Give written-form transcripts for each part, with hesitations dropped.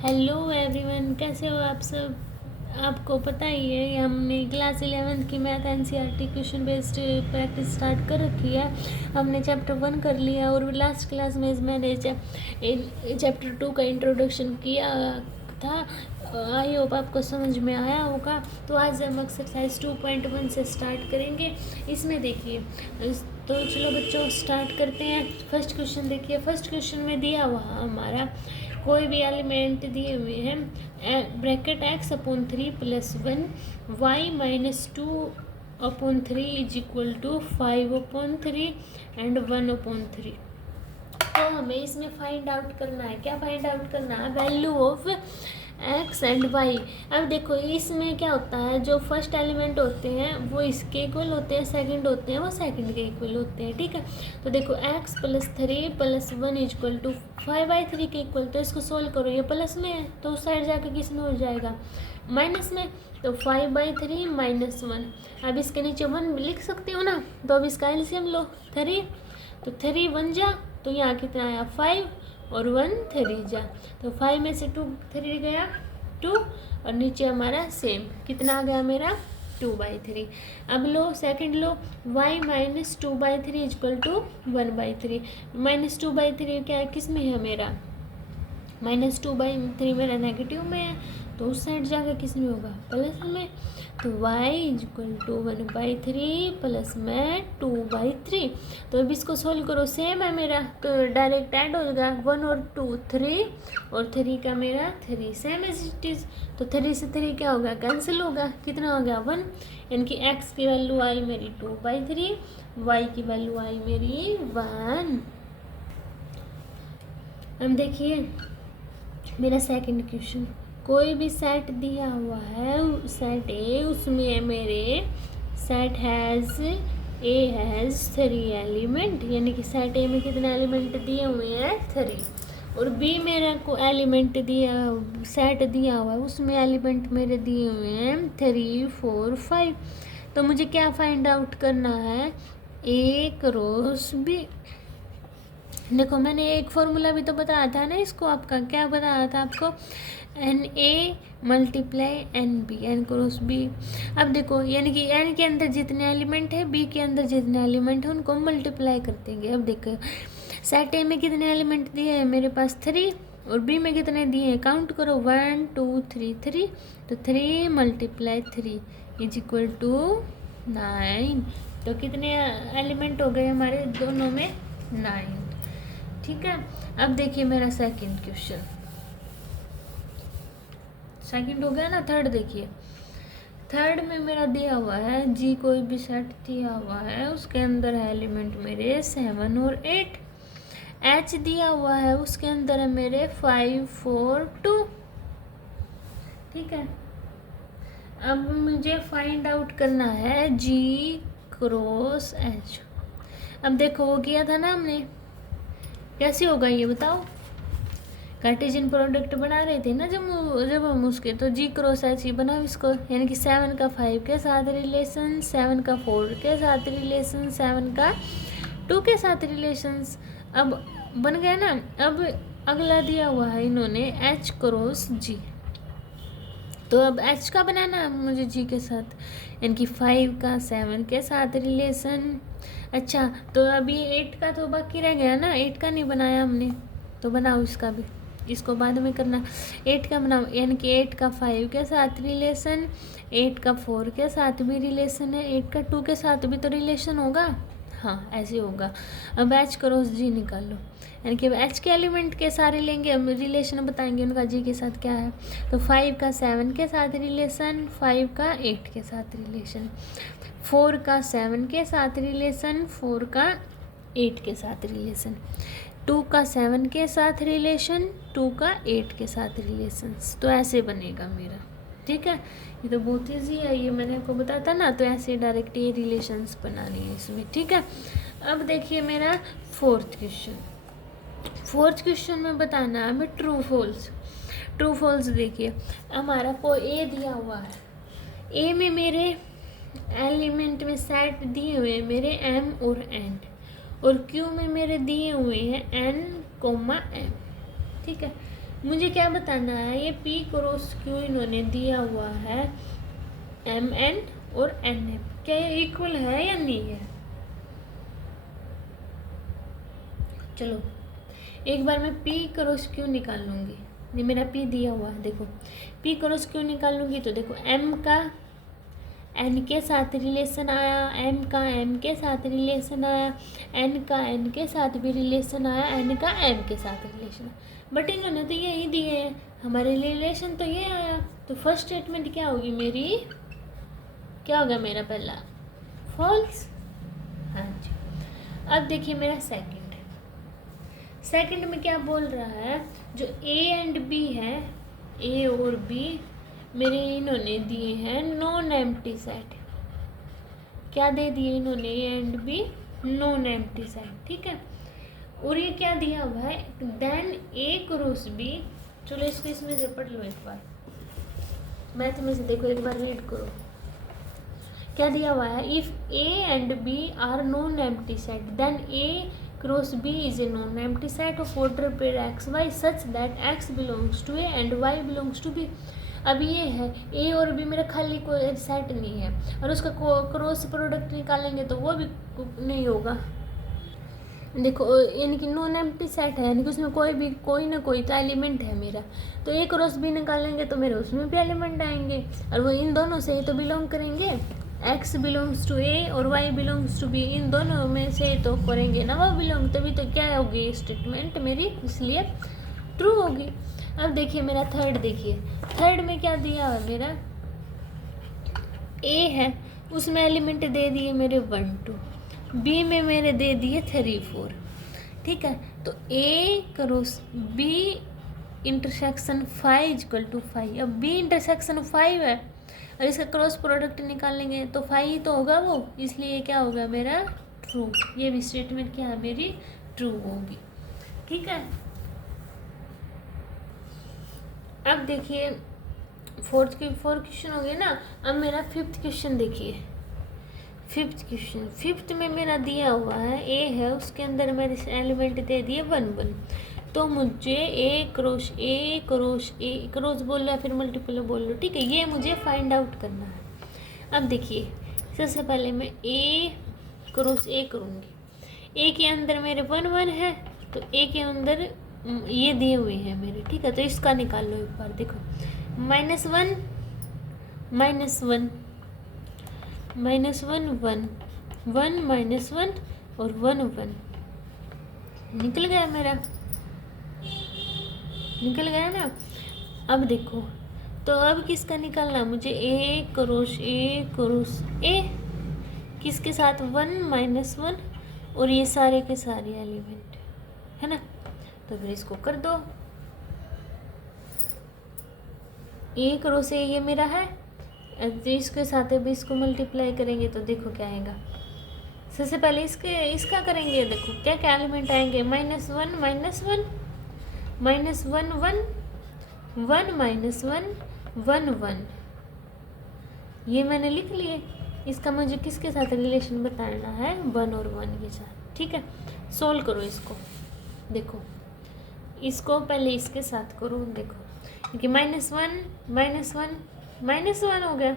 Hello everyone, कैसे हो आप सब। आपको पता ही है हमने क्लास 11th की math NCERT question based practice start कर रखी है। हमने चैप्टर 1 कर लिया और लास्ट क्लास में मैंने चैप्टर 2 का इंट्रोडक्शन किया था। आई होप आपको समझ में आया होगा। तो आज हम एक्सरसाइज 2.1 से स्टार्ट करेंगे। इसमें देखिए, तो चलो बच्चों स्टार्ट करते हैं। फर्स्ट क्वेश्चन देखिए। फर्स्ट क्वेश्चन में दिया हुआ हमारा कोई भी एलिमेंट दिए हुए हैं bracket x upon 3 plus 1 y minus 2 upon 3 is equal to 5 upon 3 and 1 upon 3। तो हमें इसमें फाइंड आउट करना है। क्या फाइंड आउट करना है? Value of x and y. अब देखो इसमें क्या होता है, जो फर्स्ट एलिमेंट होते हैं वो इसके इक्वल होते हैं, सेकंड होते हैं वो सेकंड के इक्वल होते हैं। ठीक है, तो देखो x plus 3 plus 1 equal to 5/3 के इक्वल। तो इसको सोल्व करो, ये प्लस में है तो उस साइड जाकर किस में हो जाएगा? माइनस में। तो 5/3 माइनस 1। अब इसके नीचे 1 लिख सकते हो ना, तो अब इसका एलसीएम लो 3। तो 3 1 जा, तो यहाँ कितना आया 5 और 1 3 जा। तो 5 में से 2 3 गया 2 और नीचे हमारा सेम कितना आ गया मेरा 2/3। अब लो सेकंड लो, y minus 2/3 equal to 1/3। Minus 2/3 क्या है, किस में है मेरा? माइनस 2/3 मेरा नेगेटिव में है, तो उस साइड जाकर किस में होगा? प्लस में। तो y इक्वल टू 1/3 प्लस में 2/3। तो अब इसको सोल्व करो, सेम है मेरा तो डायरेक्ट ऐड हो जाएगा। 1 और 2 3 और 3 का मेरा 3 सेम एज इट इज़। तो 3 से 3 क्या होगा? कैंसिल होगा। कितना हो गया 1। यानी कि x की वैल्यू आई मेरी 2/3, y की वैल्यू आई मेरी 1। अब देखिए मेरा सेकंड क्वेश्चन। कोई भी सेट दिया हुआ है, सेट ए, उसमें मेरे set has A has 3 element, यानी कि सेट ए में कितने एलिमेंट दिए हुए हैं 3। और बी मेरा को एलिमेंट दिया, सेट दिया हुआ है उसमें एलिमेंट मेरे दिए हुए हैं 3 4 5। तो मुझे क्या फाइंड आउट करना है? A cross B. देखो मैंने एक फॉर्मूला भी तो बताया था ना इसको, आपका क्या बताया था आपको? N A multiply n B, n cross B. अब देखो यानी कि एन के अंदर जितने एलिमेंट है, बी के अंदर जितने एलिमेंट है उनको मल्टीप्लाई कर देंगे। अब देखो सेट ए में कितने एलिमेंट दिए हैं मेरे पास 3 और बी में कितने दिए हैं? काउंट करो 1 2 3 3। तो 3 मल्टीप्लाई 3 इज इक्वल टू 9। तो कितने एलिमेंट हो गए हमारे दोनों में? 9। ठीक है, अब देखिए मेरा सेकंड क्वेश्चन। सेकंड हो गया ना, थर्ड देखिए। थर्ड में मेरा दिया हुआ है जी, कोई भी सेट दिया हुआ है उसके अंदर है एलिमेंट मेरे 7 और 8। एच दिया हुआ है उसके अंदर है मेरे 5 4 2। ठीक है, अब मुझे फाइंड आउट करना है जी क्रॉस एच। अब देखो वो किया था ना हमने, कैसे होगा ये बताओ? कार्टेशियन प्रोडक्ट बना रहे थे ना जब हम उसके, तो जी क्रॉस एच ही बनाओ इसको। यानी कि 7 का 5 के साथ रिलेशन, 7 का 4 के साथ रिलेशन, 7 का 2 के साथ रिलेशंस। अब बन गया ना। अब अगला दिया हुआ है इन्होंने एच क्रॉस जी। तो अब एच का बनाना है मुझे जी के साथ, यानी कि 5 का 7 के साथ रिलेशन। अच्छा, तो अभी 8 का तो बाकी रह गया ना, 8 का नहीं बनाया हमने, तो बनाओ इसका भी, इसको बाद में करना। 8 का बनाओ, यानी कि 8 का 5 के साथ रिलेशन, 8 का 4 के साथ भी रिलेशन है, 8 का 2 के साथ भी तो रिलेशन होगा। हाँ ऐसे होगा। अब एच क्रॉस जी निकालो, यानी कि अब एच के एलिमेंट के सारे लेंगे, अब रिलेशन बताएंगे उनका जी के साथ क्या है। तो 5 का 7 के साथ रिलेशन, 5 का 8 के साथ रिलेशन, 4 का 7 के साथ रिलेशन, 4 का 8 के साथ रिलेशन, 2 का 7 के साथ रिलेशन, 2 का 8 के साथ रिलेशन। तो ऐसे बनेगा मेरा। ठीक है, ये तो बहुत ईजी है, ये मैंने आपको बताया था ना। तो ऐसे डायरेक्ट ये रिलेशंस बनानी है इसमें। ठीक है, अब देखिए मेरा फोर्थ क्वेश्चन। फोर्थ क्वेश्चन में बताना है हमें ट्रू फॉल्स। ट्रू फॉल्स देखिए, हमारा कोई ए दिया हुआ है, ए में मेरे एलिमेंट में सेट दिए हुए हैं मेरे एम और एन, और क्यू में मेरे दिए हुए हैं एन कोमा एम। ठीक है, मुझे क्या बताना है, ये P क्रॉस Q इन्होंने दिया हुआ है MN और NM, क्या ये इक्वल है या नहीं है? चलो एक बार मैं P क्रॉस Q निकाल लूँगी, ये मेरा P दिया हुआ है, देखो P क्रॉस Q निकाल लूँगी तो देखो M का N के साथ रिलेशन आया, M का M के साथ रिलेशन आया, N का N के साथ भी रिलेशन आया, N का M के साथ रिलेशन आया, बट इन्होंने तो यही दिए हैं, हमारे रिलेशन तो ये आया, तो फर्स्ट स्टेटमेंट क्या होगी मेरी, क्या होगा मेरा पहला, फॉल्स। हाँ जी। अब देखिए मेरा सेकंड में क्या बोल रहा है, जो A एंड B है, A और B मेरे इन्होंने दिए हैं नॉन एम्प्टी सेट, क्या दे दिए इन्होंने A and B, non empty set, ठीक है। और ये क्या दिया हुआ है, देन A क्रॉस B, चलो इसको इसमें से पढ़ लो एक बार, मैथ में से देखो एक बार रीड करो, क्या दिया हुआ है, if A and B are non empty set then A cross B is a non empty set of order pair x y such that x belongs to A and y belongs to B। अब ये है A और B मेरा खाली कोई set नहीं है, और उसका क्रॉस प्रोडक्ट निकालेंगे तो वो भी नहीं होगा, देखो यानी कि नॉन एम्प्टी सेट है, यानी कि उसमें कोई ना कोई तो एलिमेंट है मेरा, तो A क्रॉस B निकालेंगे तो मेरे उसमें भी एलिमेंट आएंगे, और वो इन दोनों से ही तो बिलोंग करेंगे, x बिलोंग्स टू A और y बिलोंग्स टू B, इन दोनों में से तो करेंगे ना वो बिलोंग, तभी तो क्या होगी स्टेटमेंट मेरी, इसलिए ट्रू होगी। अब देखिए मेरा थर्ड में क्या दिया है मेरा, A है उसमें एलिमेंट दे दिए मेरे 1 2, B में मेरे दे दिए 3 4, ठीक है। तो A cross B intersection 5 equal to 5, अब B इंटरसेक्शन 5 है और इसका क्रॉस प्रोडक्ट निकालेंगे तो 5 ही तो होगा वो, इसलिए क्या होगा मेरा ट्रू, ये भी स्टेटमेंट क्या है मेरी ट्रू होगी, ठीक है। अब देखिए फोर्थ क्वेश्चन हो गया ना, अब मेरा फिफ्थ क्वेश्चन देखिए, फिफ्थ में मेरा दिया हुआ है A है, उसके अंदर मेरे एलिमेंट दे दिए 1 1, तो मुझे A क्रॉस बोल रहा है, फिर मल्टीपल बोल लो, ठीक है, ये मुझे फाइंड आउट करना है। अब देखिए सबसे पहले मैं A क्रॉस A करूँगी, A के अंदर मेरे 1 1 है, तो A के अंदर ये दिए हुए हैं मेरे, ठीक है, तो इसका निकाल लो एक बार, देखो -1 -1 -1 1 1 -1 और 1 1 निकल गया मेरा, निकल गया ना। अब देखो तो अब किसका निकालना मुझे, A क्रॉस A किसके साथ 1 -1 और ये सारे के सारे एलिमेंट है ना, तो फिर इसको कर दो, A क्रॉस A ये मेरा है, अब इसके साथ अभी इसको मल्टीप्लाई करेंगे तो देखो क्या आएगा, सबसे पहले इसका करेंगे, देखो क्या क्या एलिमेंट आएंगे, -1 -1 -1 1 1 -1 1 1, ये मैंने लिख लिए, इसका मुझे किसके साथ रिलेशन बताना है, 1 और 1 के साथ, ठीक है। सोल्व करो इसको, देखो इसको पहले इसके साथ करो, देखो क्योंकि -1 -1 हो गया,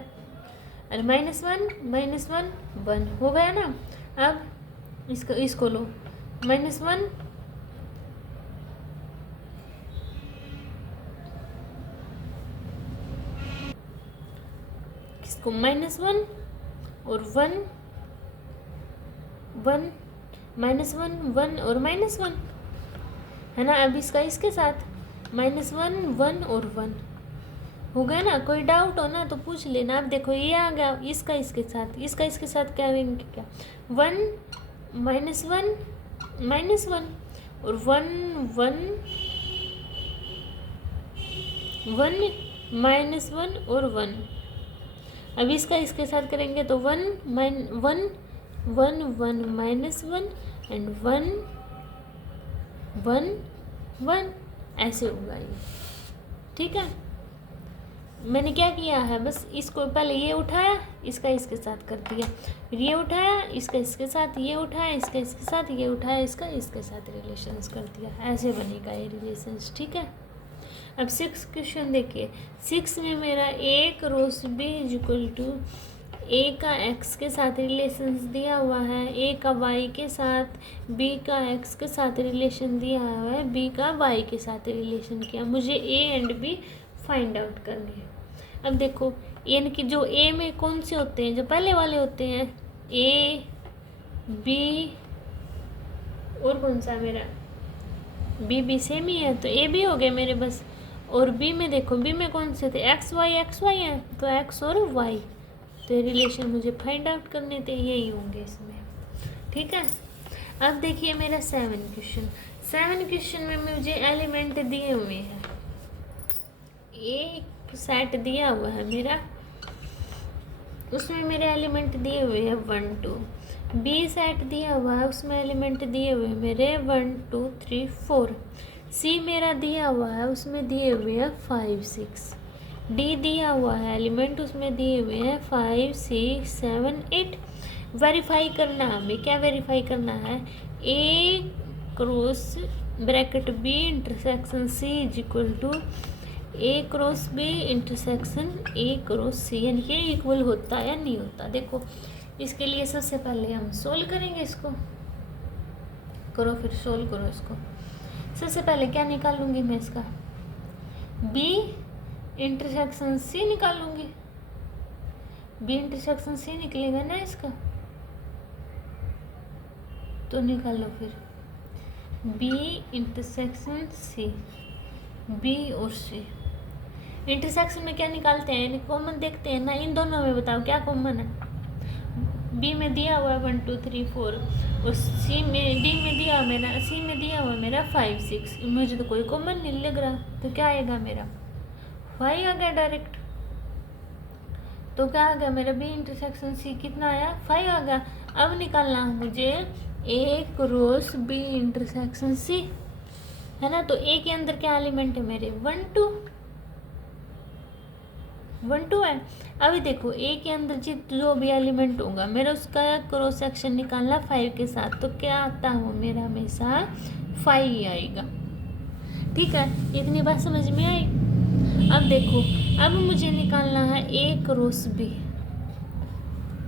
अरे -1 1 हो गया ना। अब इसको लो, -1 इसको -1 और 1 1 -1 1 और -1 है ना। अब इसका इसके साथ -1 1 और 1 हो गया ना। कोई डाउट हो ना तो पूछ लेना। अब देखो ये आ गया, इसका इसके साथ क्या करेंगे, क्या 1 -1 और 1 1 -1 और 1। अब इसका इसके साथ करेंगे तो 1 1 1 -1 एंड 1 1 1 ऐसे होगा ये, ठीक है। मैंने क्या किया है, बस इसको पहले ये उठाया, इसका इसके साथ कर दिया, फिर ये उठाया, इसका इसके साथ, ये उठाया, इसका इसके साथ, ये उठाया, इसका इसके साथ रिलेशंस कर दिया। ऐसे बनेगा ये रिलेशंस, ठीक है। अब 6 क्वेश्चन देखिए, 6 में मेरा a cross b is equal to a का एक्स के साथ रिलेशन दिया हुआ है, ए का वाई के साथ, बी का एक्स के साथ रिलेशन दिया हुआ है, बी का वाई के साथ रिलेशन किया। मुझे A and B find out करनी है। अब देखो यानी कि जो ए में कौन से होते हैं, जो पहले वाले होते हैं ए बी, और कौन सा मेरा बी सेम ही है तो ए बी हो गए मेरे बस। और बी में देखो, बी में कौन से थे, एक्स वाई है तो एक्स और वाई, तो रिलेशन मुझे फाइंड आउट करने थे, यही होंगे इसमें। ठीक है। अब देखिए मेरा 7 क्वेश्चन में मुझे एलिमेंट दिए हुए हैं, एक सेट दिया हुआ है मेरा, उसमें मेरे एलिमेंट दिए हुए हैं 1 2, बी सेट दिया हुआ है, उसमें एलिमेंट दिए हुए हैं मेरे 1 2 3 4, सी मेरा दिया हुआ है, उसमें दिए हुए हैं 5 6, डी दिया हुआ है एलिमेंट, उसमें दिए हुए हैं 5 6 7 8। वेरीफाई करना हमें, क्या वेरीफाई करना है, a cross bracket b intersection c is equal to a cross b intersection a cross c, यानी कि इक्वल होता है या नहीं होता। देखो इसके लिए सबसे पहले हम सोल्व करेंगे, इसको करो फिर सोल्व करो इसको। सबसे पहले क्या निकालूंगी मैं, इसका बी इंटरसेक्शन सी निकालूंगी, बी इंटरसेक्शन सी निकलेगा ना इसका, तो निकालो फिर बी इंटरसेक्शन सी, बी और सी। इंटरसेक्शन में क्या निकालते हैं, कॉमन देखते हैं ना, इन दोनों में बताओ क्या कॉमन है। बी में दिया हुआ है 1 2 3 4 और सी में, डी में दिया हुआ मेरा, सी में दिया हुआ मेरा 5 6, मुझे तो कोई कॉमन नहीं लग रहा, तो क्या आएगा मेरा 5 आ गया डायरेक्ट। तो क्या आ गया मेरा बी इंटरसेक्शन सी, कितना आया 5 आ गया। अब निकालना है मुझे ए क्रॉस बी इंटरसेक्शन सी, है ना। तो ए के अंदर क्या एलिमेंट है मेरे 1 2 है। अभी देखो ए के अंदर जो भी एलिमेंट होगा मेरा, उसका क्रॉस सेक्शन निकालना 5 के साथ, तो क्या आता हो मेरा हमेशा 5 ही आएगा। ठीक है, इतनी बात समझ में आई। अब देखो, अब मुझे निकालना है a cross B,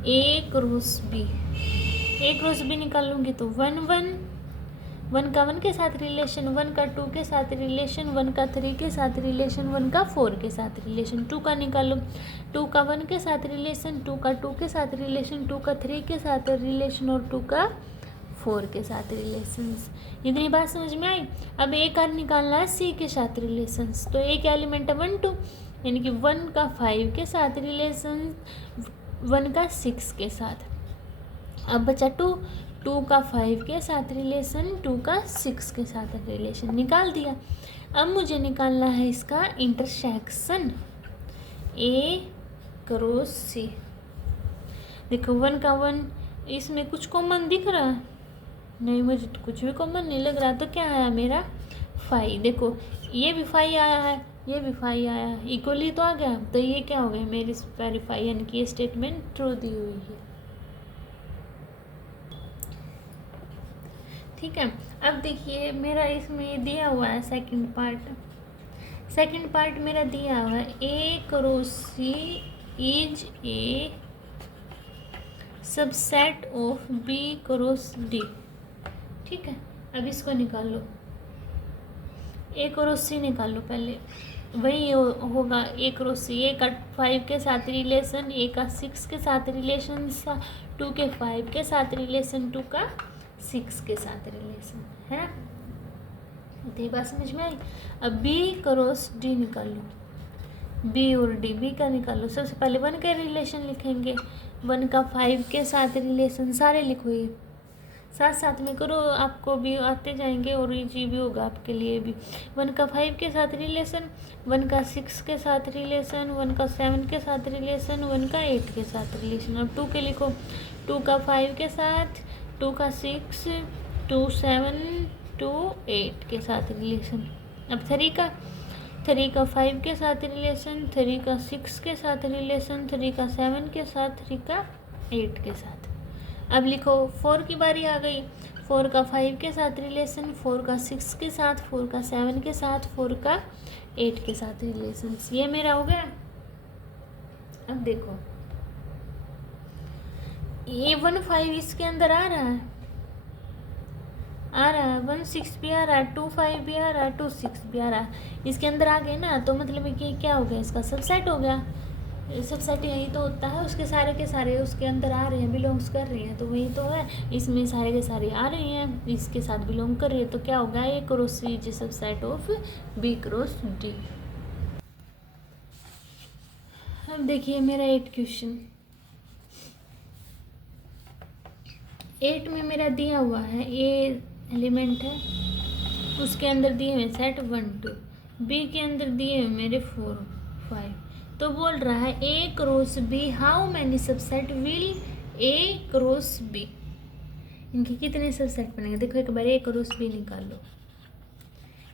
A cross B निकालूंगी तो 1 1 1 का 1 के साथ रिलेशन, 1 का 2 के साथ रिलेशन, 1 का 3 के साथ रिलेशन, 1 का 4 के साथ रिलेशन। 2 का निकालो, 2 का 1 के साथ रिलेशन, 2 का 2 के साथ रिलेशन, 2 का 3 के साथ रिलेशन और 2 का 4 के साथ रिलेशंस। इतनी बात समझ में आई। अब ए का निकालना है सी के साथ रिलेशंस, तो ए के एलिमेंट है 1 2, यानी कि 1 का 5 के साथ रिलेशन, 1 का 6 के साथ। अब बचा 2 का 5 के साथ रिलेशन, 2 का 6 के साथ रिलेशन निकाल दिया। अब मुझे निकालना है इसका इंटरसेक्शन ए क्रॉस सी। देखो 1 का 1, इसमें कुछ कॉमन दिख रहा है नहीं, मुझे तो कुछ भी कॉमन नहीं लग रहा, तो क्या आया मेरा 5। देखो ये भी 5 आया है, ये भी 5 आया है, इक्वली तो आ गया। तो ये क्या हो गया मेरी वेरीफाई, यानी कि ये स्टेटमेंट ट्रू दी हुई है। ठीक है। अब देखिए मेरा इसमें दिया हुआ है सेकंड पार्ट मेरा दिया हुआ है a cross c is a subset of b cross d. ठीक है, अब इसको निकालो, ए क्रॉस सी निकालो पहले, वही होगा ए क्रॉस सी। ए का 5 के साथ रिलेशन, ए का 6 के साथ रिलेशन, 2 के 5 के साथ रिलेशन, 2 का 6 के साथ रिलेशन, है ना। इतनी बात समझ में आई। अब बी क्रॉस डी निकालो, बी और डी, बी का निकालो। सबसे पहले 1 का रिलेशन लिखेंगे, 1 का 5 के साथ रिलेशन, सारे लिखो, ये साथ साथ में करो, आपको भी आते जाएंगे और इजी भी होगा आपके लिए भी। 1 का 5 के साथ रिलेशन, 1 का 6 के साथ रिलेशन, 1 का 7 के साथ रिलेशन, 1 का 8 के साथ रिलेशन। अब 2 के लिखो, 2 का 5 के साथ, 2 का 6, 2 7, 2 8 के साथ रिलेशन। अब 3 का 5 के साथ रिलेशन, 3 का 6 के साथ रिलेशन, 3 का 7 के साथ, 3 का 8 के साथ। अब लिखो 4 की बारी आ गई, 4 का 5 के साथ रिलेशन, 4 का 6 के साथ, 4 का 7 के साथ, 4 का 8 के साथ रिलेशंस। ये मेरा हो गया। अब देखो ये 15 इसके अंदर आ रहा है, 16 भी आ रहा है, 25 भी आ रहा है, 26 भी आ रहा है। इसके अंदर आ गए ना, तो मतलब कि क्या हो गया, इसका सबसेट हो गया। सबसेट यही तो होता है, उसके सारे के सारे उसके अंदर आ रहे हैं, बिलोंग्स कर रहे हैं, तो वही तो है। इसमें सारे के सारे आ रहे हैं, इसके साथ बिलोंग कर रही है, तो क्या होगा, a cross c is subset of b cross d. अब देखिए मेरा 8 क्वेश्चन। 8 में मेरा दिया हुआ है ए एलिमेंट है, उसके अंदर दिए हुए सेट 1 2, बी के अंदर दिए हुए मेरे 4 5। तो बोल रहा है a cross b how many subset will a cross b, इनके कितने सबसेट बनेंगे। देखो एक बार ए क्रॉस बी निकाल लो।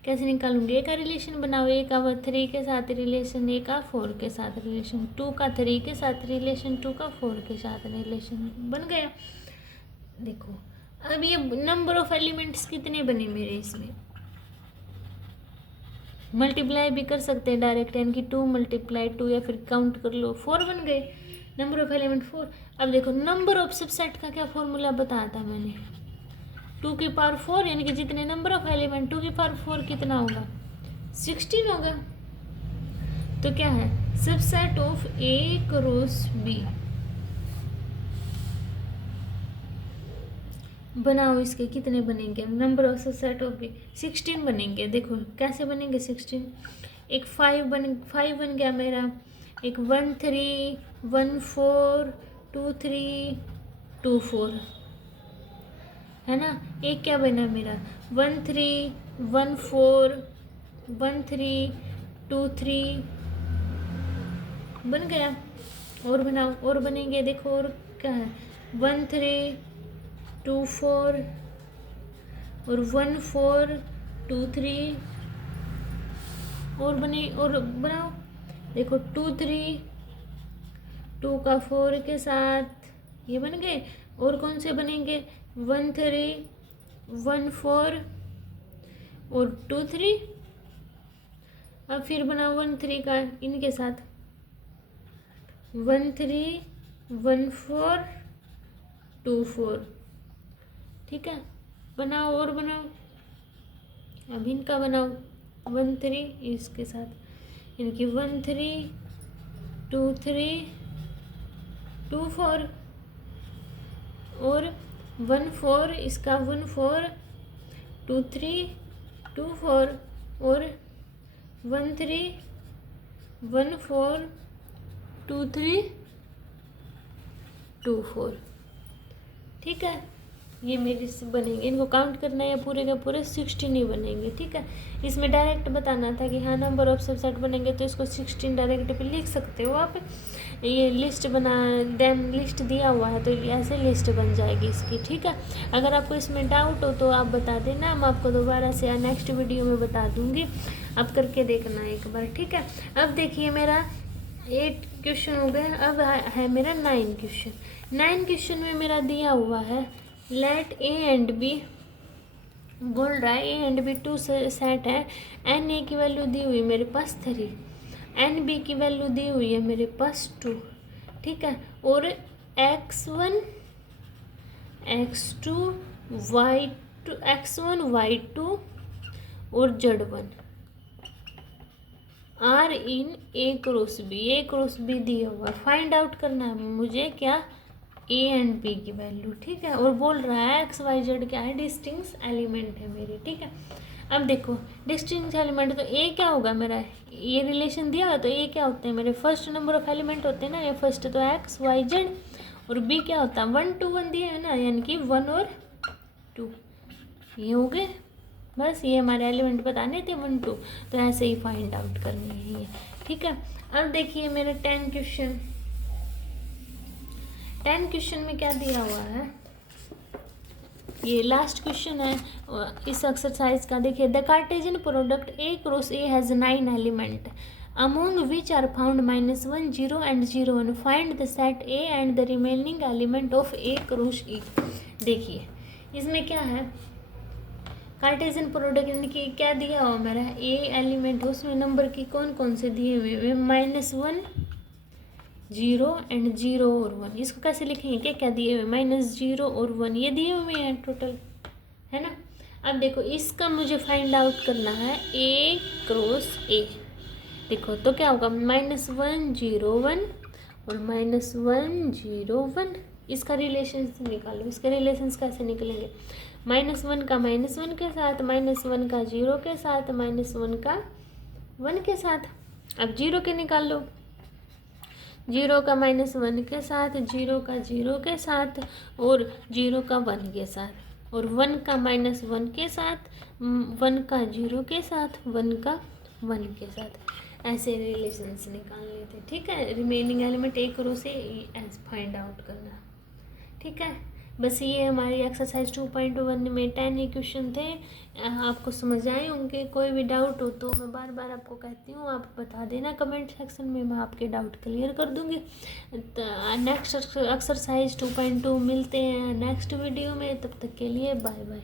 कैसे निकालूंगी, ए का रिलेशन बनाओ, ए का 3 के साथ रिलेशन, ए का 4 के साथ रिलेशन, 2 का 3 के साथ रिलेशन, 2 का 4 के साथ रिलेशन, बन गया। देखो अब ये नंबर ऑफ एलिमेंट्स कितने बने मेरे इसमें, मल्टीप्लाई भी कर सकते हैं डायरेक्ट, यानी कि 2 × 2 या फिर काउंट कर लो, 4 बन गए। Number of element 4। अब देखो नंबर ऑफ सबसेट का क्या फॉर्मूला बताया था मैंने, 2 की पावर 4, यानी कि जितने नंबर ऑफ एलिमेंट 2 की पावर 4 कितना होगा, 16 होगा। तो क्या है, subset of A cross B. बनाओ इसके कितने बनेंगे, number of subset of B 16 बनेंगे। देखो कैसे बनेंगे 16, एक 5 बन गया मेरा, एक 1 3 1 4 2 3 2 4 है ना। एक क्या बना मेरा 1 3 1 4 1 3 2 3 बन गया। और बनाओ, और बनेंगे, देखो और क्या है 1 3 2 4 और 1 4 2 3 और बनाओ। देखो 2 3 2 का 4 के साथ ये बन गए। और कौन से बनेंगे 1 3 1 4 और 2 3। अब फिर बनाओ 1 3 का इनके साथ 1 3 1 4 2 4, ठीक है। बनाओ और बनाओ, अब इनका बनाओ 1 3 इसके साथ, इनकी 1 3 2 3 2 4 और 1 4 इसका 1 4 2 3 2 4 और 1 3 1 4 2 3 2 4, ठीक है। ये मेरे से बनेंगे, इनको काउंट करना है, पूरे का पूरे 16 ही बनेंगे, ठीक है। इसमें डायरेक्ट बताना था कि हाँ नंबर ऑफ सबसेट बनेंगे, तो इसको 16 डायरेक्ट पे लिख सकते हो आप। ये लिस्ट बना देन लिस्ट दिया हुआ है, तो ऐसे लिस्ट बन जाएगी इसकी, ठीक है। अगर आपको इसमें डाउट हो तो आप बता देना, मैं आपको दोबारा से या नेक्स्ट वीडियो में बता दूँगी, आप करके देखना एक बार, ठीक है। अब देखिए मेरा 8 क्वेश्चन हो गए, अब है मेरा 9 क्वेश्चन। 9 क्वेश्चन में मेरा दिया हुआ है लेट ए एंड बी, बोल रहा है ए एंड बी 2 सेट है, एन ए की वैल्यू दी हुई मेरे पास 3, एन बी की वैल्यू दी हुई है मेरे पास 2, ठीक है। और x1 x2 y2 x1 y2 और z1 are in A cross B दिया हुआ है। फाइंड आउट करना है मुझे क्या, ए एंड बी की वैल्यू, ठीक है। और बोल रहा है एक्स वाई जेड क्या है, डिस्टिंक्ट एलिमेंट है मेरी, ठीक है। अब देखो डिस्टिंक्ट एलिमेंट, तो ए क्या होगा मेरा, ये रिलेशन दिया हुआ, तो ए क्या होते हैं मेरे फर्स्ट नंबर ऑफ एलिमेंट होते हैं ना, ये फर्स्ट तो एक्स वाई जेड, और बी क्या होता है 1 2 1 दिया है ना, यानी कि 1 और 2, ये हो गए। बस ये हमारे एलिमेंट बताने थे 1 2, तो ऐसे ही फाइंड आउट करनी है ये, ठीक है। अब देखिए मेरे 10 क्वेश्चन। 10 क्वेश्चन में क्या दिया हुआ है, ये लास्ट क्वेश्चन है इस एक्सरसाइज का। देखिए the Cartesian product A cross A has 9 element among which are found -1 0 and 0 1, find the set A and the remaining element of A cross A. देखिए इसमें क्या है, कार्टेशियन प्रोडक्ट यानी कि क्या दिया हुआ मेरा ए एलिमेंट है, उसमें नंबर की कौन कौन से दिए हुए हैं, -1 0 एंड 0 और 1। इसको कैसे लिखेंगे, क्या क्या दिए हुए, -0 और 1 ये दिए हुए हैं टोटल, है ना। अब देखो इसका मुझे फाइंड आउट करना है A क्रॉस A। देखो तो क्या होगा, -1 0 1 और -1 0 1। इसका रिलेशन निकालो। इसके रिलेशंस कैसे निकलेंगे, -1 का -1 के साथ, -1 का 0 के साथ, -1 का 1 के साथ। अब 0 के निकाल लो, 0 का -1 के साथ, 0 का 0 के साथ और 0 का 1 के साथ, और 1 का -1 के साथ, 1 का 0 के साथ, 1 का 1 के साथ। ऐसे रिलेशंस निकाल लेते, ठीक है। रिमेनिंग एलिमेंट एक रो से फाइंड आउट करना, ठीक है। बस ये हमारी एक्सरसाइज 2.1 में 10 इक्वेशन थे। आपको समझ आए होंगे। कोई भी डाउट हो तो मैं बार बार आपको कहती हूँ, आप बता देना कमेंट सेक्शन में, मैं आपके डाउट क्लियर कर दूँगी। नेक्स्ट एक्सरसाइज 2.2 मिलते हैं नेक्स्ट वीडियो में, तब तक के लिए बाय बाय।